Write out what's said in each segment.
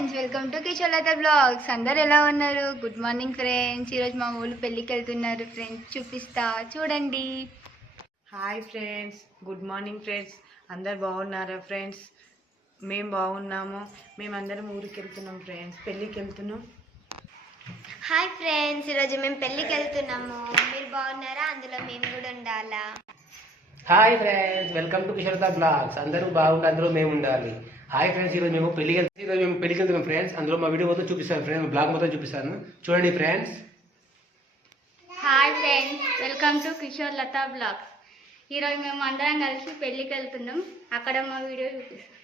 Friends welcome to Kishorlatha blogs అందరు ఎలా ఉన్నారు? గుడ్ మార్నింగ్ ఫ్రెండ్స్ ఈరోజు మా ఊళ్ళు పెళ్ళికి వెళ్తున్నారు ఫ్రెండ్స్ చూపిస్తా చూడండి. Hi friends good morning friends అందరు బాగున్నారా ఫ్రెండ్స్ మేము బాగున్నాము. మేమందరం ఊరికి వెళ్తున్నాం ఫ్రెండ్స్ పెళ్ళికి వెళ్తున్నాం. హాయ్ ఫ్రెండ్స్ ఈరోజు మేము పెళ్ళికి వెళ్తున్నాము. మీరు బాగున్నారా? అందులో మేము కూడా ఉండాలా? Hi friends welcome to Kishorlatha blogs అందరూ బాగుండి అందులో మేము ఉండాలి. హాయ్ ఫ్రెండ్స్ ఈరోజు మేము వెళ్తాం ఈరోజు మేము పెళ్ళికి వెళ్తున్నాం ఫ్రెండ్స్ అందులో మా వీడియో మొత్తం చూపిస్తాను ఫ్రెండ్స్ బ్లాగ్ మొత్తం చూపిస్తాను. చూడండి friends hi friends welcome to Kishore Latha blogs ఈరోజు మేము అందరం కలిసి పెళ్ళికి వెళ్తున్నాం. అక్కడ మా వీడియో చూపిస్తాం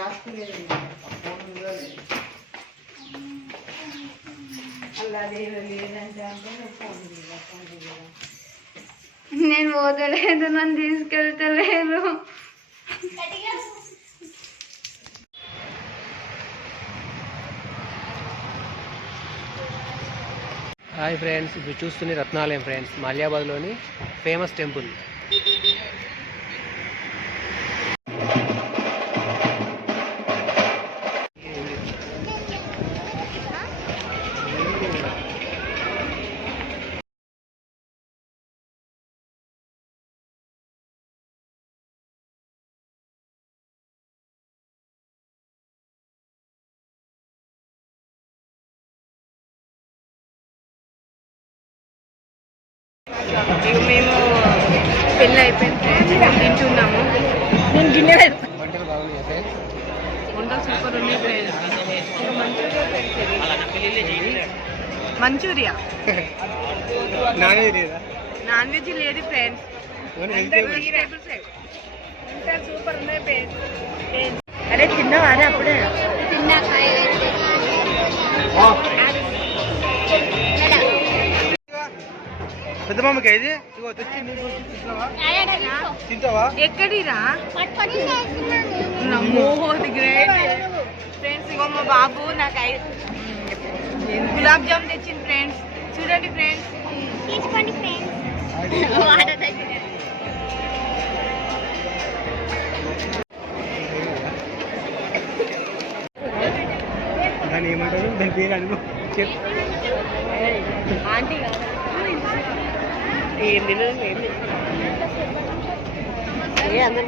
రాసుకునేది నేను పోతలేదు నన్ను తీసుకెళ్తలేరు హాయ్ ఫ్రెండ్స్ ఇప్పుడు చూస్తున్న రత్నాలయం ఫ్రెండ్స్ మాల్యాబాద్లోని ఫేమస్ టెంపుల్. ఇక మేము పెళ్ళి అయిపోయింది ఫ్రెండ్స్ మేము తింటున్నాము నేను గిన్నె వంటలు సూపర్ ఉంది ఫ్రెండ్స్ మంచూరియా నానే వెజ్ లేదు ఫ్రెండ్స్. సూపర్ ఉన్నాయి అరే తిన్నావా అరే అప్పుడే? పెద్ద మామకి ఇది? ఇగో తెచ్చి నీకు తింటావా? తింటావా? ఎక్కడిరా? గ్రేట్. ఫ్రెండ్స్ ఇగో మా బాబు నాకు గులాబ్ జామ్ తెచ్చింది ఫ్రెండ్స్ చూడండి ఫ్రెండ్స్ తీసుకోండి ఫ్రెండ్స్ దాన్ని ఏమంటారు? దాని పేరు చెప్పు. ఆంటీ ఏం తినదు ఏం అందరు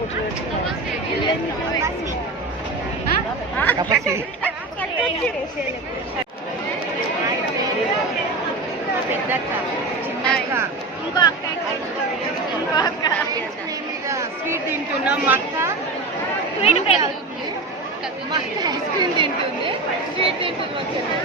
ఇంకో అక్క ఇంకో అక్క స్వీట్ తింటున్నాం మా అక్క. మా అక్క ఐస్ క్రీమ్ తింటుంది. స్వీట్ తింటుంది వచ్చేది.